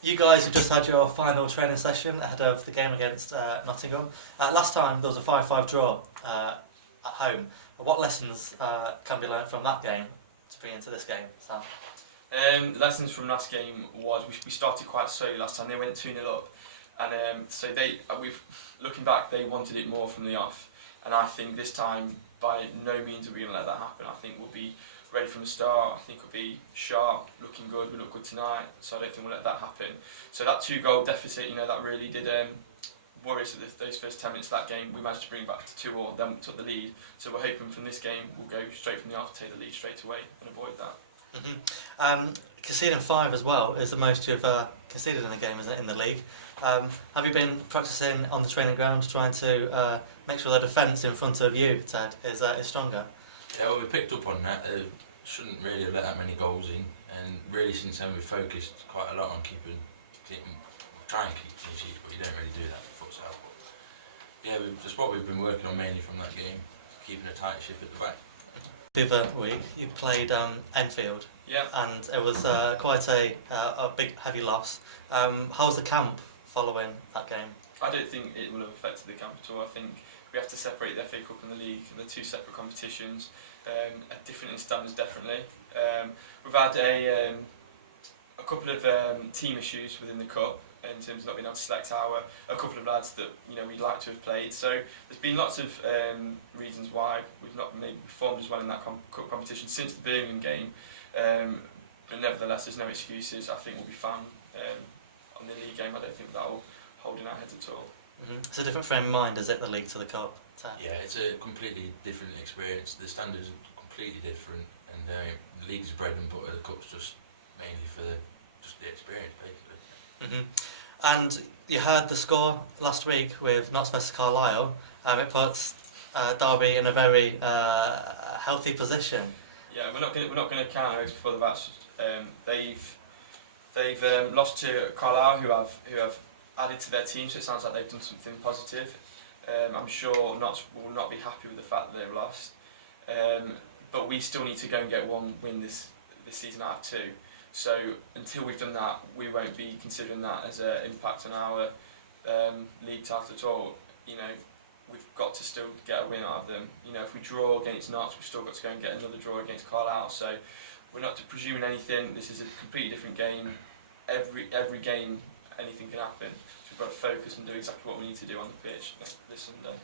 You guys have just had your final training session ahead of the game against Nottingham. Last time there was a 5-5 draw at home. What lessons can be learned from that game to bring into this game, Sam? The lessons from last game was we started quite slowly last time. They went 2-0 up, and so looking back, they wanted it more from the off. And I think this time, by no means are we going to let that happen. I think we'll be ready from the start. I think we'll be sharp, looking good. We look good tonight, so I don't think we'll let that happen. So that 2-goal deficit, that really did worry us at those first 10 minutes of that game. We managed to bring it back to 2-2, then took the lead. So we're hoping from this game we'll go straight from the off, take the lead straight away, and avoid that. Conceding 5 as well is the most you've conceded in a game, isn't it, in the league? Have you been practicing on the training ground, trying to make sure the defence in front of you, Ted, is stronger? Yeah, well, we picked up on that. Shouldn't really have let that many goals in, and really since then we've focused quite a lot on trying to keep clean sheets, but you don't really do that for futsal. But yeah, that's what we've been working on mainly from that game, keeping a tight ship at the back. The other week you played Enfield, yeah, and it was quite a big, heavy loss. How was the camp following that game? I don't think it will have affected the camp at all. I think we have to separate the FA Cup and the league. They're two separate competitions, different in standards definitely. We've had a couple of team issues within the cup in terms of not being able to select a couple of lads that we'd like to have played. So there's been lots of reasons why we've not maybe performed as well in that cup competition since the Birmingham game. But nevertheless, there's no excuses. I think we'll be fine on the league game. I don't think that will hold in our heads at all. It's a different frame of mind, is it, the league to the cup? Yeah, it's a completely different experience. The standards are completely different, and the league's bread and butter. The cup's just mainly for just the experience, basically. And you heard the score last week with Notts vs Carlisle. It puts Derby in a very healthy position. Yeah, we're not going to count our eggs before the bats. They've lost to Carlisle, who have added to their team, so it sounds like they've done something positive. I'm sure Notts will not be happy with the fact that they've lost, but we still need to go and get one win this season out of 2. So until we've done that, we won't be considering that as an impact on our league title at all. We've got to still get a win out of them. If we draw against Notts, we've still got to go and get another draw against Carlisle. So we're not presuming anything. This is a completely different game. Every game, anything can happen. So we've got to focus and do exactly what we need to do on the pitch this Sunday.